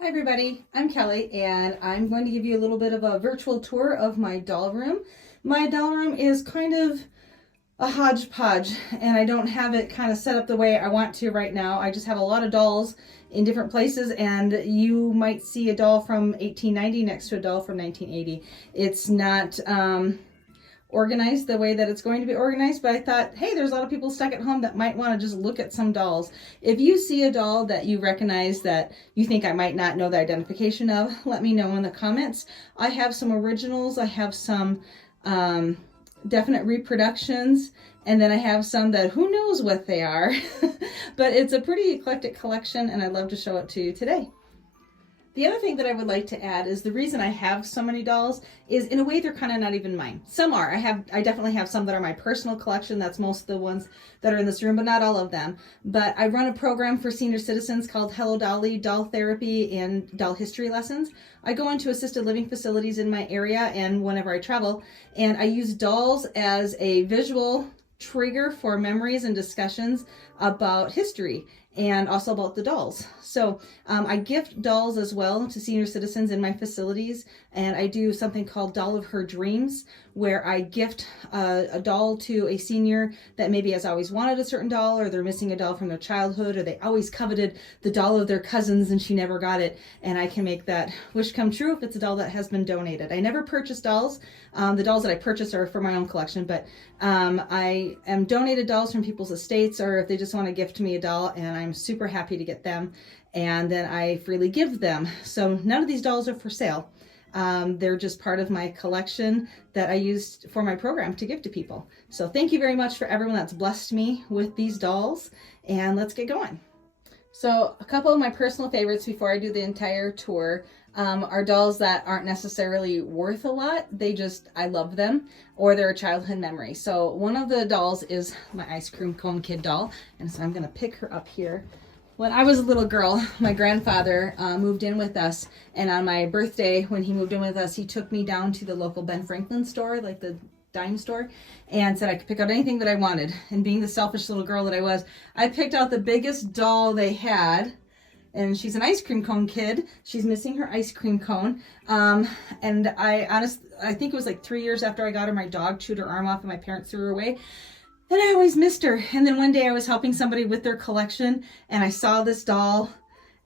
Hi everybody, I'm Kelly and I'm going to give you a little bit of a virtual tour of my doll room. My doll room is kind of a hodgepodge and I don't have it kind of set up the way I want to right now. I just have a lot of dolls in different places, and you might see a doll from 1890 next to a doll from 1980. It's not organized the way that it's going to be organized, but I thought, hey, there's a lot of people stuck at home that might want to just look at some dolls. If you see a doll that you recognize that you think I might not know the identification of, let me know in the comments. I have some originals, I have some definite reproductions, and then I have some that who knows what they are. But it's a pretty eclectic collection and I'd love to show it to you today. The other thing that I would like to add is the reason I have so many dolls is, in a way, they're kind of not even mine. Some are. I definitely have some that are my personal collection. That's most of the ones that are in this room, but not all of them. But I run a program for senior citizens called Hello Dolly, Doll Therapy and Doll History Lessons. I go into assisted living facilities in my area and whenever I travel, and I use dolls as a visual trigger for memories and discussions about history and also about the dolls. So I gift dolls as well to senior citizens in my facilities, and I do something called Doll of Her Dreams, where I gift a doll to a senior that maybe has always wanted a certain doll, or they're missing a doll from their childhood, or they always coveted the doll of their cousins and she never got it, and I can make that wish come true if it's a doll that has been donated. I never purchase dolls. The dolls that I purchase are for my own collection, but I am donated dolls from people's estates, or if they just want to gift me a doll, and I'm super happy to get them, and then I freely give them. So none of these dolls are for sale. They're just part of my collection that I used for my program to give to people. So thank you very much for everyone that's blessed me with these dolls, and let's get going. So a couple of my personal favorites before I do the entire tour are dolls that aren't necessarily worth a lot. I love them, or they're a childhood memory. So one of the dolls is my ice cream cone kid doll, and so I'm gonna pick her up here. When I was a little girl, my grandfather moved in with us, and on my birthday, when he moved in with us, he took me down to the local Ben Franklin store, like the dime store, and said I could pick out anything that I wanted. And being the selfish little girl that I was, I picked out the biggest doll they had, and she's an ice cream cone kid. She's missing her ice cream cone. And I think it was like 3 years after I got her, my dog chewed her arm off and my parents threw her away. And I always missed her. And then one day I was helping somebody with their collection, and I saw this doll,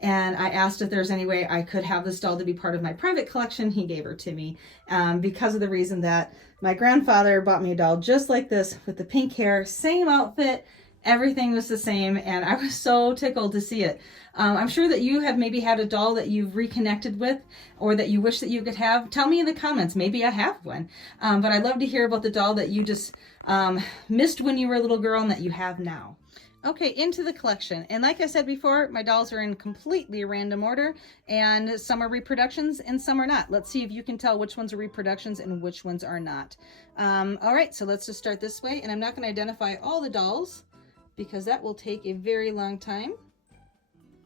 and I asked if there's any way I could have this doll to be part of my private collection. He gave her to me because of the reason that my grandfather bought me a doll just like this with the pink hair, same outfit, everything was the same, and I was so tickled to see it. I'm sure that you have maybe had a doll that you've reconnected with, or that you wish that you could have. Tell me in the comments. Maybe I have one. But I'd love to hear about the doll that you just missed when you were a little girl and that you have now. Okay, into the collection. And like I said before, my dolls are in completely random order, and some are reproductions and some are not. Let's see if you can tell which ones are reproductions and which ones are not. All right, so let's just start this way. And I'm not going to identify all the dolls because that will take a very long time.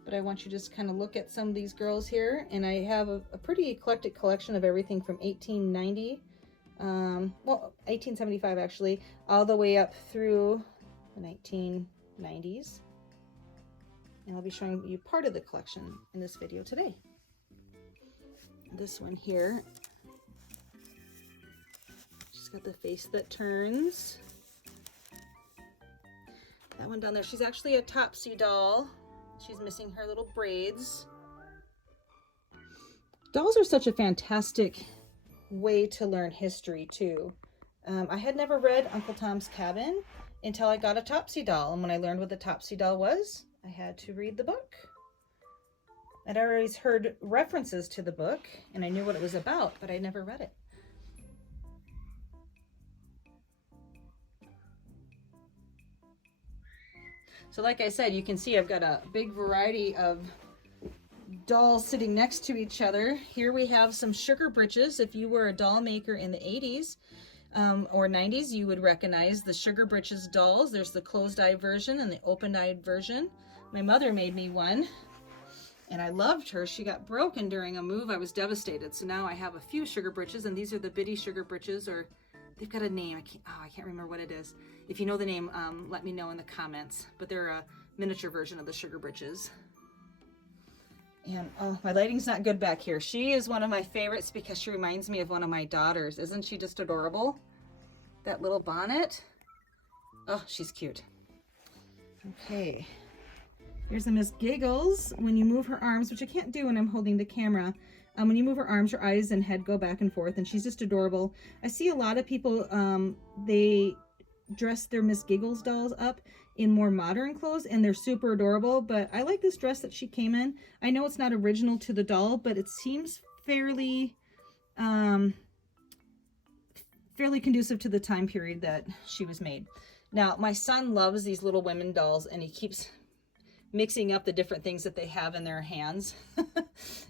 But I want you to just kind of look at some of these girls here. And I have a pretty eclectic collection of everything from 1890, well, 1875 actually, all the way up through the 1990s. And I'll be showing you part of the collection in this video today. This one here, she's got the face that turns. That one down there, she's actually a Topsy doll. She's missing her little braids. Dolls are such a fantastic way to learn history too. I had never read Uncle Tom's Cabin until I got a Topsy doll, and when I learned what the Topsy doll was, I had to read the book. I'd always heard references to the book and I knew what it was about, but I never read it. So like I said, you can see I've got a big variety of dolls sitting next to each other. Here we have some sugar britches. If you were a doll maker in the 80s or 90s, you would recognize the sugar britches dolls. There's the closed-eyed version and the open-eyed version. My mother made me one, and I loved her. She got broken during a move. I was devastated. So now I have a few sugar britches, and these are the bitty sugar britches, or they've got a name. I can't remember what it is. If you know the name, let me know in the comments. But they're a miniature version of the sugar britches. And oh, my lighting's not good back here. She is one of my favorites because she reminds me of one of my daughters. Isn't she just adorable? That little bonnet. Oh, she's cute. Okay. Here's the Miss Giggles. When you move her arms, which I can't do when I'm holding the camera, when you move her arms, her eyes and head go back and forth, and she's just adorable. I see a lot of people, they dress their Miss Giggles dolls up in more modern clothes, and they're super adorable, but I like this dress that she came in. I know it's not original to the doll, but it seems fairly conducive to the time period that she was made. Now, my son loves these little women dolls, and he keeps mixing up the different things that they have in their hands.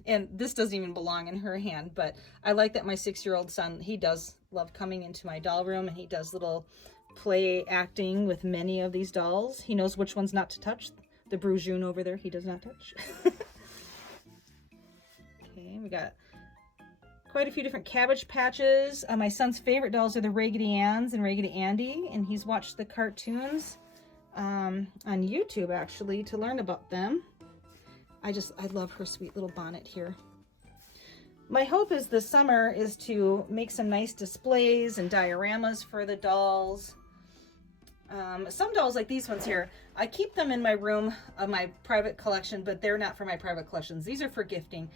And this doesn't even belong in her hand, but I like that my 6-year-old son, he does love coming into my doll room, and he does little play acting with many of these dolls. He knows which ones not to touch. The Bru Jne over there, he does not touch. Okay, we got quite a few different Cabbage Patches. My son's favorite dolls are the Raggedy Anns and Raggedy Andy, and he's watched the cartoons on YouTube actually to learn about them. I love her sweet little bonnet here. My hope is this summer is to make some nice displays and dioramas for the dolls. Some dolls like these ones here, I keep them in my room of my private collection, but they're not for my private collections. These are for gifting.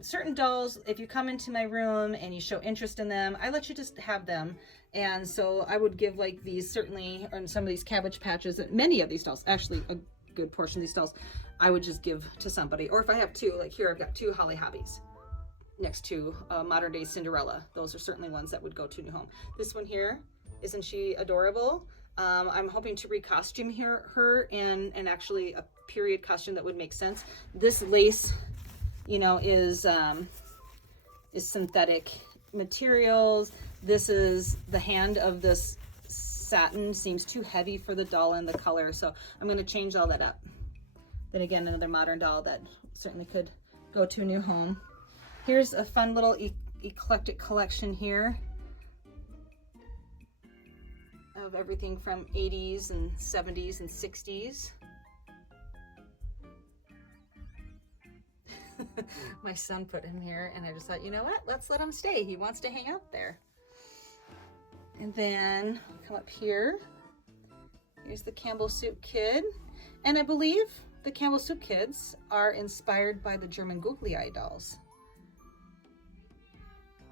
Certain dolls, if you come into my room and you show interest in them, I let you just have them. And so I would give like these certainly, or some of these Cabbage Patches, many of these dolls, actually a good portion of these dolls, I would just give to somebody. Or if I have two, like here I've got 2 Holly Hobbies next to modern day Cinderella. Those are certainly ones that would go to a new home. This one here, isn't she adorable? I'm hoping to recostume her in actually a period costume that would make sense. This lace, you know, is synthetic materials. This is the hand of this satin, seems too heavy for the doll and the color, so I'm going to change all that up. Then again, another modern doll that certainly could go to a new home. Here's a fun little eclectic collection here of everything from 80s and 70s and 60s. My son put him here, and I just thought, you know what? Let's let him stay. He wants to hang out there. And then come up here. Here's the Campbell Soup Kid. And I believe the Campbell Soup Kids are inspired by the German googly eye dolls.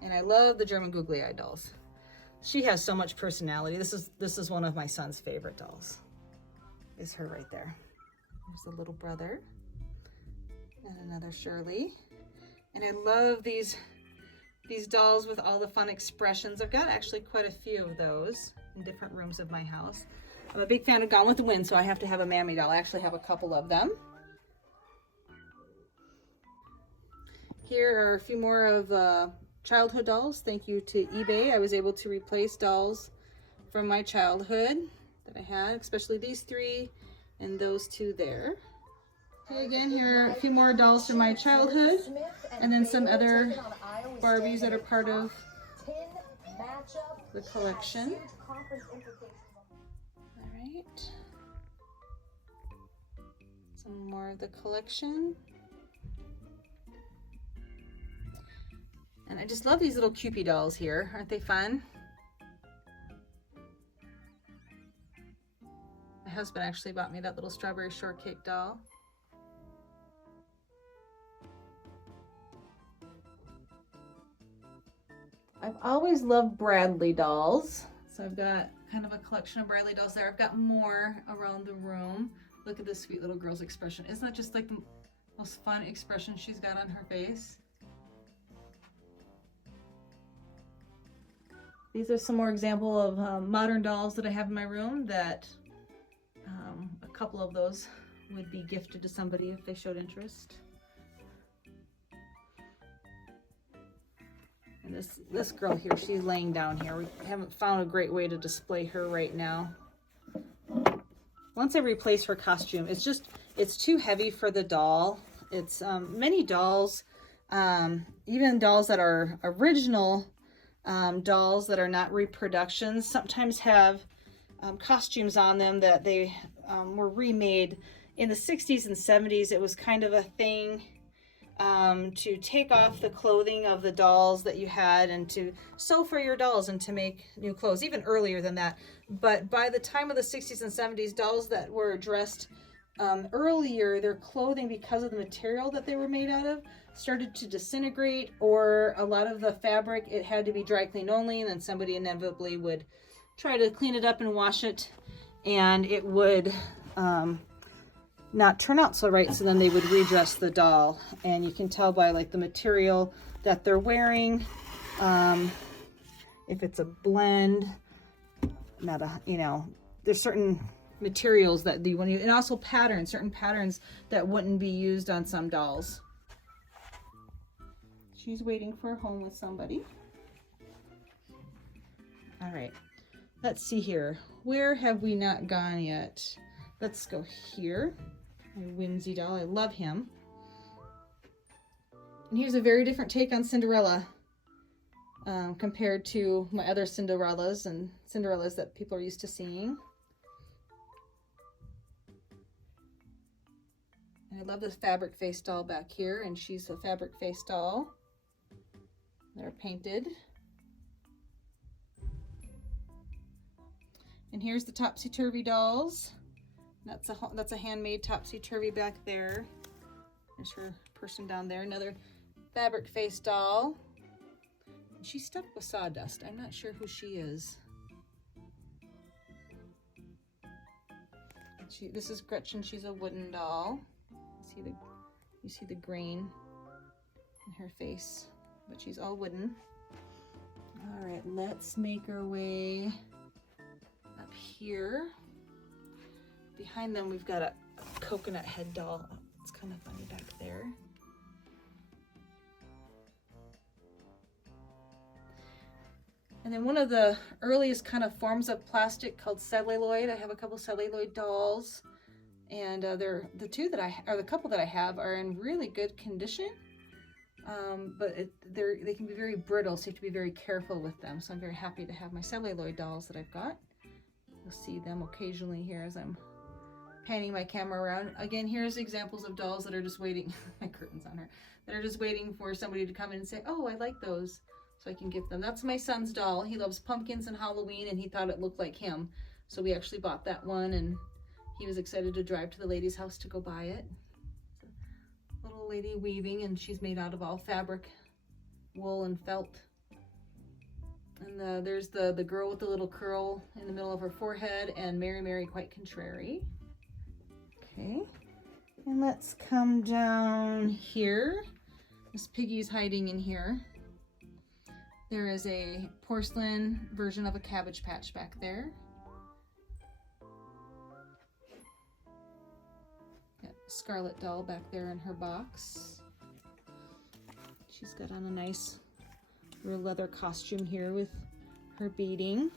And I love the German googly eye dolls. She has so much personality. This is one of my son's favorite dolls. Is her right there. There's the little brother. And another Shirley. And I love these dolls with all the fun expressions. I've got actually quite a few of those in different rooms of my house. I'm a big fan of Gone with the Wind, so I have to have a Mammy doll. I actually have a couple of them. Here are a few more of childhood dolls. Thank you to eBay. I was able to replace dolls from my childhood that I had, especially these 3 and those 2 there. Okay, again, here are a few more dolls from my childhood, and then some other Barbies that are part of the collection. All right. Some more of the collection. And I just love these little Cupid dolls here. Aren't they fun? My husband actually bought me that little strawberry shortcake doll. I've always loved Bradley dolls. So I've got kind of a collection of Bradley dolls there. I've got more around the room. Look at this sweet little girl's expression. Isn't that just like the most fun expression she's got on her face? These are some more example of modern dolls that I have in my room that a couple of those would be gifted to somebody if they showed interest. And this girl here, she's laying down here. We haven't found a great way to display her right now. Once I replace her costume, it's too heavy for the doll. It's many dolls, even dolls that are original dolls that are not reproductions, sometimes have costumes on them that they were remade. In the 60s and 70s, it was kind of a thing to take off the clothing of the dolls that you had and to sew for your dolls and to make new clothes, even earlier than that. But by the time of the 60s and 70s, dolls that were dressed earlier, their clothing, because of the material that they were made out of, started to disintegrate, or a lot of the fabric, it had to be dry clean only, and then somebody inevitably would try to clean it up and wash it, and it would not turn out so right, so then they would redress the doll. And you can tell by like the material that they're wearing, if it's a blend, not a, you know, there's certain materials that you want to, and also patterns, certain patterns that wouldn't be used on some dolls. She's waiting for a home with somebody. All right, let's see here. Where have we not gone yet? Let's go here. My Whimsy doll, I love him. And here's a very different take on Cinderella compared to my other Cinderellas and Cinderellas that people are used to seeing. And I love this fabric face doll back here, and she's a fabric face doll. They're painted. And here's the topsy-turvy dolls. That's a handmade topsy-turvy back there. There's her person down there. Another fabric face doll. She's stuck with sawdust. I'm not sure who she is. This is Gretchen. She's a wooden doll. You see the grain in her face, but she's all wooden. All right, let's make our way up here. Behind them, we've got a coconut head doll. Oh, it's kind of funny back there. And then one of the earliest kind of forms of plastic called celluloid. I have a couple celluloid dolls, and they're the couple that I have are in really good condition. But they can be very brittle, so you have to be very careful with them. So I'm very happy to have my celluloid dolls that I've got. You'll see them occasionally here as I'm panning my camera around. Again, here's examples of dolls that are just waiting, my curtain's on her, that are just waiting for somebody to come in and say, oh, I like those, so I can give them. That's my son's doll. He loves pumpkins and Halloween, and he thought it looked like him. So we actually bought that one, and he was excited to drive to the lady's house to go buy it. It's a little lady weaving, and she's made out of all fabric, wool and felt. And there's the girl with the little curl in the middle of her forehead, and Mary, Mary, quite contrary. Okay, and let's come down here. Miss Piggy's hiding in here. There is a porcelain version of a Cabbage Patch back there. Got a Scarlet doll back there in her box. She's got on a nice real leather costume here with her beading.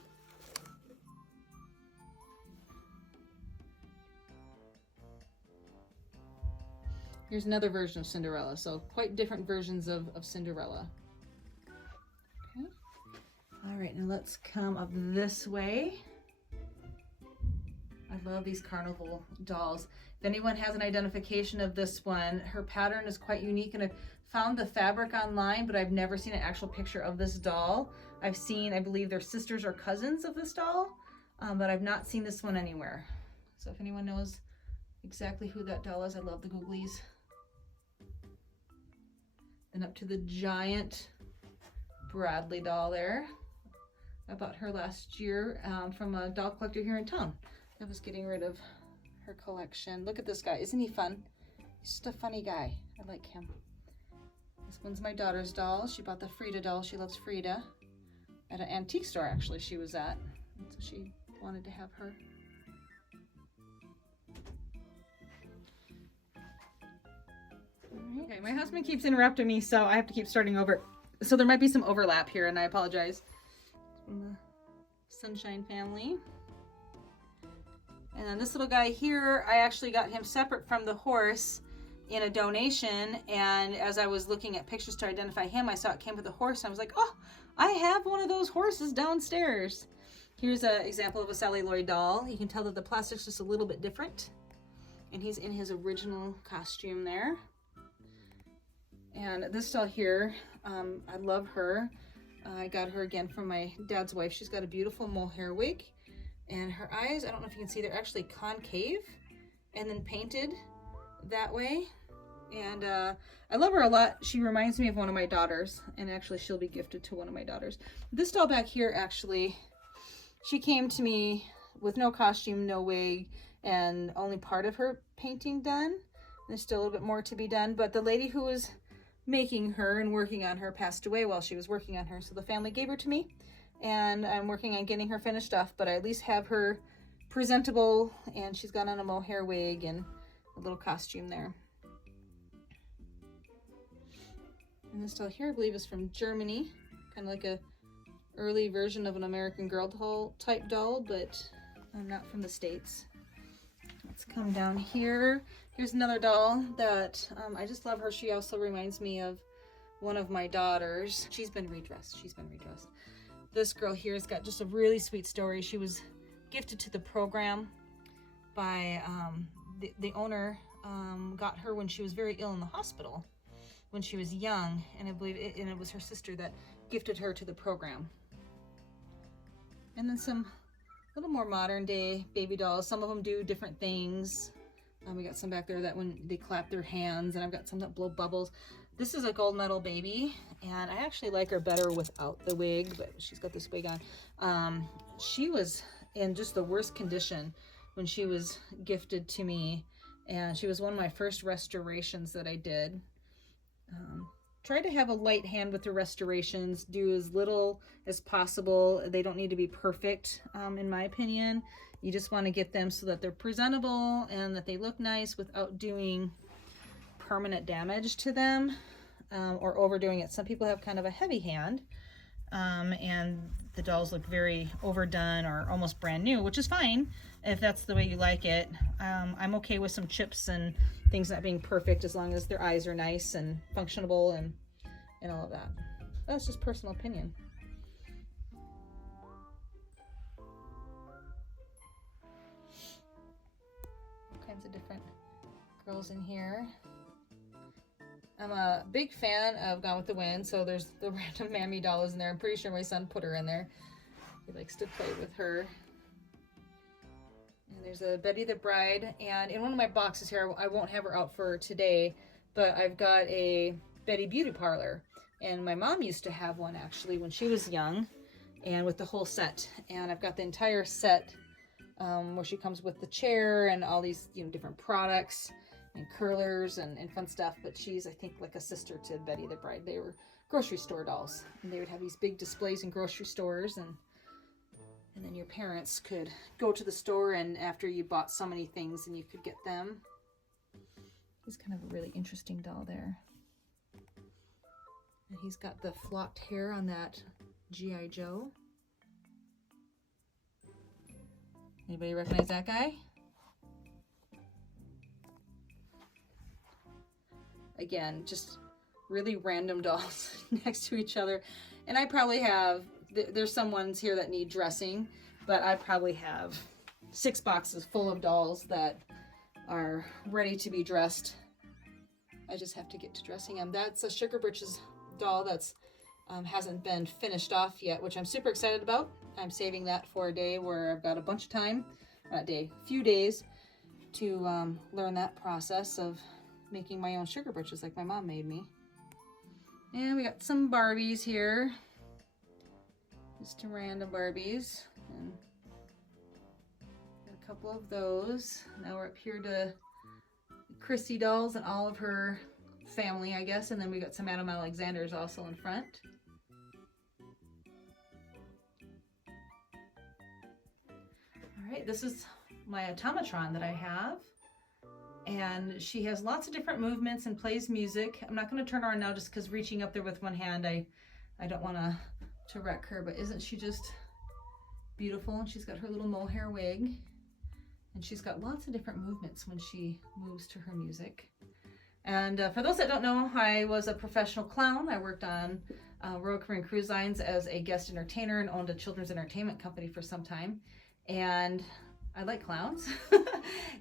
Here's another version of Cinderella, so quite different versions of Cinderella. Okay. All right, now let's come up this way. I love these carnival dolls. If anyone has an identification of this one, her pattern is quite unique, and I've found the fabric online, but I've never seen an actual picture of this doll. I've seen, I believe they're sisters or cousins of this doll, but I've not seen this one anywhere. So if anyone knows exactly who that doll is, I love the googlies. Then up to the giant Bradley doll there. I bought her last year from a doll collector here in town that was getting rid of her collection. Look at this guy, isn't he fun? He's just a funny guy, I like him. This one's my daughter's doll. She bought the Frida doll, she loves Frida. At an antique store actually she was at, so she wanted to have her. Okay, my husband keeps interrupting me, so I have to keep starting over. So there might be some overlap here, and I apologize. From the Sunshine family. And then this little guy here, I actually got him separate from the horse in a donation, and as I was looking at pictures to identify him, I saw it came with a horse, and I was like, oh, I have one of those horses downstairs. Here's an example of a celluloid doll. You can tell that the plastic's just a little bit different, and he's in his original costume there. And this doll here, I love her. I got her again from my dad's wife. She's got a beautiful mohair wig, and her eyes, I don't know if you can see, they're actually concave and then painted that way. And I love her a lot. She reminds me of one of my daughters, and actually she'll be gifted to one of my daughters. This doll back here, actually, she came to me with no costume, no wig, and only part of her painting done. There's still a little bit more to be done, but the lady who was making her and working on her passed away while she was working on her, so the family gave her to me, and I'm working on getting her finished off, but I at least have her presentable, and she's got on a mohair wig and a little costume there. And this doll here, I believe, is from Germany, kind of like a early version of an American Girl doll type doll, but I'm not from the States. Let's come down here. Here's another doll that I just love her. She also reminds me of one of my daughters. She's been redressed. This girl here has got just a really sweet story. She was gifted to the program by the owner. Got her when she was very ill in the hospital when she was young, and I believe it was her sister that gifted her to the program. And then some little more modern day baby dolls. Some of them do different things. We got some back there that when they clap their hands, and I've got some that blow bubbles. This is a gold medal baby, and I actually like her better without the wig, but she's got this wig on. She was in just the worst condition when she was gifted to me, and she was one of my first restorations that I did. Try to have a light hand with the restorations. Do as little as possible. They don't need to be perfect, in my opinion. You just want to get them so that they're presentable and that they look nice without doing permanent damage to them, or overdoing it. Some people have kind of a heavy hand, and the dolls look very overdone or almost brand new, which is fine if that's the way you like it. I'm okay with some chips and things not being perfect as long as their eyes are nice and functionable and all of that. That's just personal opinion. All kinds of different girls in here. I'm a big fan of Gone with the Wind, so there's the random Mammy doll is in there. I'm pretty sure my son put her in there. He likes to play with her. And there's a Betty the Bride, and in one of my boxes here, I won't have her out for today, but I've got a Betty Beauty Parlor, and my mom used to have one actually when she was young, and with the whole set. And I've got the entire set where she comes with the chair and all these different products and curlers and fun stuff. But she's, I think, like a sister to Betty the Bride. They were grocery store dolls, and they would have these big displays in grocery stores, and then your parents could go to the store, and after you bought so many things, and you could get them. He's kind of a really interesting doll there. And he's got the flocked hair on that G.I. Joe. Anybody recognize that guy? Again, just really random dolls next to each other. And I probably have, there's some ones here that need dressing, but I probably have 6 boxes full of dolls that are ready to be dressed. I just have to get to dressing them. That's a Sugar Britches doll that's hasn't been finished off yet, which I'm super excited about. I'm saving that for a day where I've got a bunch of time, not a day, few days to learn that process of making my own Sugar Britches like my mom made me. And we got some Barbies here. Just random Barbies. And got a couple of those. Now we're up here to Chrissy dolls and all of her family, I guess. And then we got some Adam Alexanders also in front. All right, this is my automatron that I have. And she has lots of different movements and plays music. I'm not going to turn her on now just because reaching up there with one hand, I don't want to wreck her. But isn't she just beautiful? And she's got her little mohair wig. And she's got lots of different movements when she moves to her music. And for those that don't know, I was a professional clown. I worked on Royal Caribbean Cruise Lines as a guest entertainer and owned a children's entertainment company for some time. And I like clowns.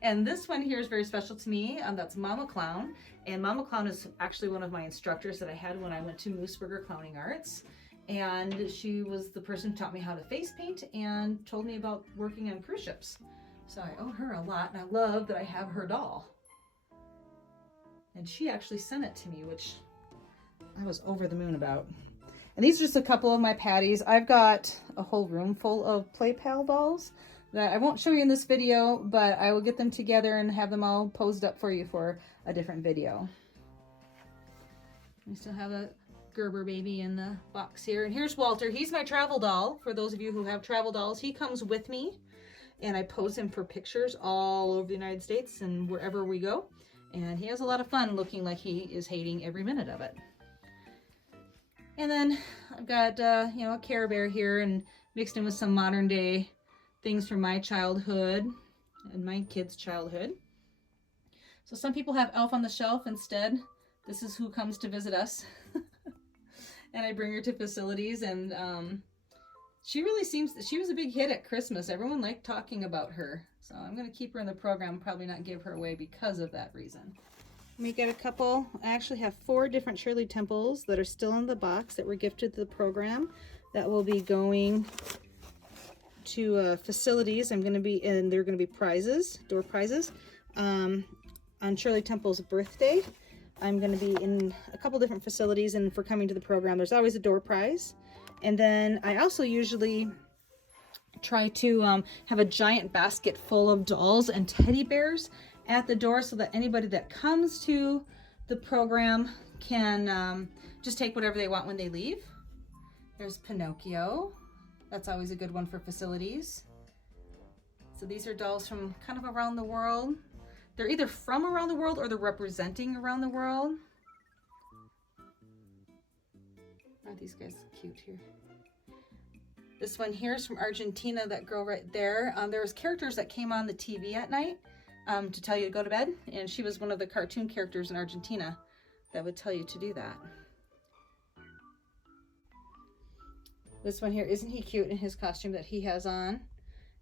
And this one here is very special to me. That's Mama Clown. And Mama Clown is actually one of my instructors that I had when I went to Mooseburger Clowning Arts. And she was the person who taught me how to face paint and told me about working on cruise ships. So I owe her a lot, and I love that I have her doll. And she actually sent it to me, which I was over the moon about. And these are just a couple of my patties. I've got a whole room full of playpal dolls that I won't show you in this video, but I will get them together and have them all posed up for you for a different video. I still have a Gerber baby in the box here. And here's Walter. He's my travel doll. For those of you who have travel dolls, he comes with me, and I pose him for pictures all over the United States and wherever we go. And he has a lot of fun looking like he is hating every minute of it. And then I've got, you know, a Care Bear here, and mixed in with some modern day things from my childhood and my kids' childhood. So some people have Elf on the Shelf instead. This is who comes to visit us. And I bring her to facilities, and she really seems, she was a big hit at Christmas. Everyone liked talking about her. So I'm going to keep her in the program, probably not give her away because of that reason. We got a couple, I actually have 4 different Shirley Temples that are still in the box that were gifted to the program that will be going to facilities. I'm going to be, and they're going to be prizes, door prizes, on Shirley Temple's birthday. I'm going to be in a couple different facilities, and for coming to the program, there's always a door prize. And then I also usually try to have a giant basket full of dolls and teddy bears at the door so that anybody that comes to the program can just take whatever they want when they leave. There's Pinocchio. That's always a good one for facilities. So these are dolls from kind of around the world. They're either from around the world or they're representing around the world. Aren't these guys cute here? This one here is from Argentina, that girl right there. There was characters that came on the TV at night to tell you to go to bed, and she was one of the cartoon characters in Argentina that would tell you to do that. This one here, isn't he cute in his costume that he has on?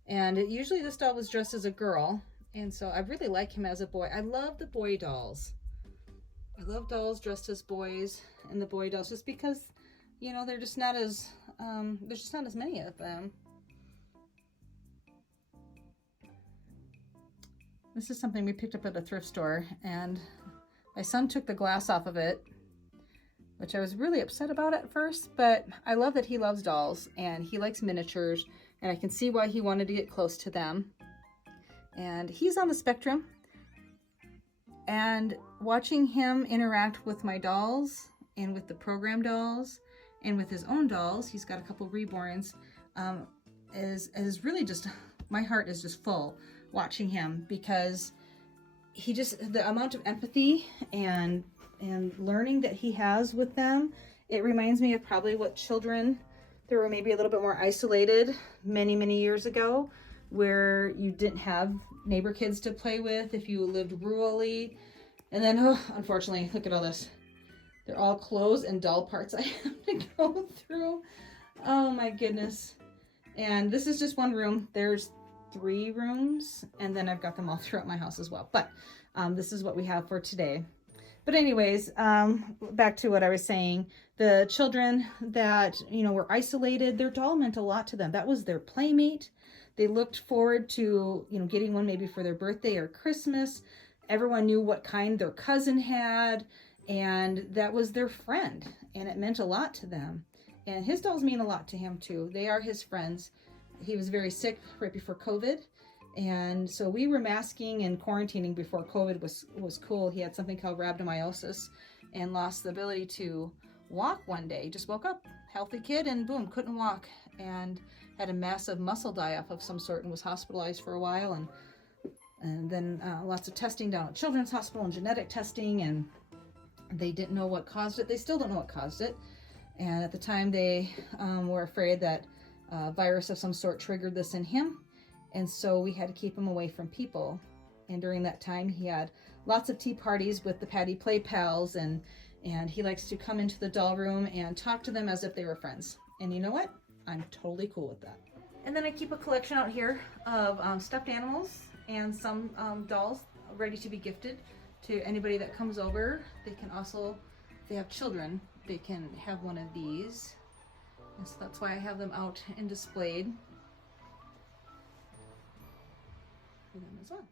And usually this doll was dressed as a girl, and so I really like him as a boy. I love the boy dolls. I love dolls dressed as boys and the boy dolls, just because, you know, they're just not as, there's just not as many of them. This is something we picked up at a thrift store, and my son took the glass off of it, which I was really upset about at first, but I love that he loves dolls and he likes miniatures, and I can see why he wanted to get close to them. And he's on the spectrum, and watching him interact with my dolls and with the program dolls and with his own dolls, he's got a couple reborns, is really just, my heart is just full watching him, because he just, the amount of empathy and learning that he has with them, it reminds me of probably what children that were maybe a little bit more isolated many years ago, where you didn't have neighbor kids to play with if you lived rurally. And then, oh, unfortunately, look at all this. They're all clothes and doll parts I have to go through. Oh my goodness. And this is just one room. There's 3 rooms, and then I've got them all throughout my house as well. But this is what we have for today. But anyways, back to what I was saying. The children that, you know, were isolated, their doll meant a lot to them. That was their playmate. They looked forward to, you know, getting one maybe for their birthday or Christmas. Everyone knew what kind their cousin had, and that was their friend, and it meant a lot to them. And his dolls mean a lot to him too. They are his friends. He was very sick right before COVID, and so we were masking and quarantining before COVID was cool. He had something called rhabdomyosis and lost the ability to walk one day. Just woke up, healthy kid, and boom, couldn't walk, and had a massive muscle die-off of some sort and was hospitalized for a while, and then lots of testing down at Children's Hospital and genetic testing, and they didn't know what caused it. They still don't know what caused it. And at the time they were afraid that a virus of some sort triggered this in him. And so we had to keep him away from people. And during that time he had lots of tea parties with the Patty Play Pals, and he likes to come into the doll room and talk to them as if they were friends. And you know what? I'm totally cool with that. And then I keep a collection out here of stuffed animals and some dolls ready to be gifted to anybody that comes over. They can also, if they have children, they can have one of these. And so that's why I have them out and displayed for them as well.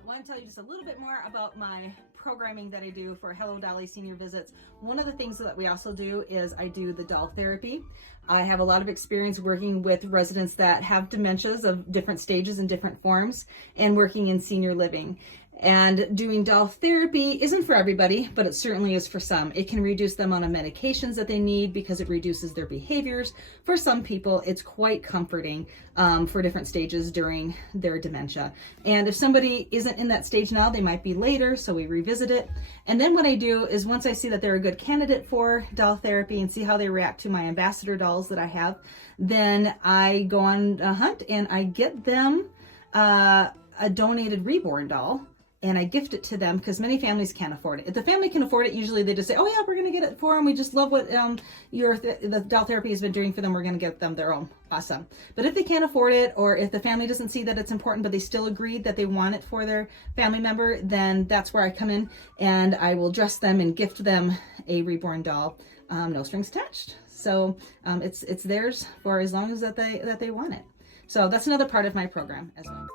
I want to tell you just a little bit more about my programming that I do for Hello Dolly senior visits. One of the things that we also do is I do the doll therapy. I have a lot of experience working with residents that have dementias of different stages and different forms and working in senior living. And doing doll therapy isn't for everybody, but it certainly is for some. It can reduce the amount of medications that they need because it reduces their behaviors. For some people, it's quite comforting for different stages during their dementia. And if somebody isn't in that stage now, they might be later, so we revisit it. And then what I do is once I see that they're a good candidate for doll therapy and see how they react to my ambassador dolls that I have, then I go on a hunt and I get them a donated reborn doll. And I gift it to them because many families can't afford it. If the family can afford it, usually they just say, oh yeah, we're going to get it for them. We just love what the doll therapy has been doing for them. We're going to get them their own. Awesome. But if they can't afford it, or if the family doesn't see that it's important, but they still agreed that they want it for their family member, then that's where I come in and I will dress them and gift them a reborn doll, no strings attached. So it's theirs for as long as that they want it. So that's another part of my program as well.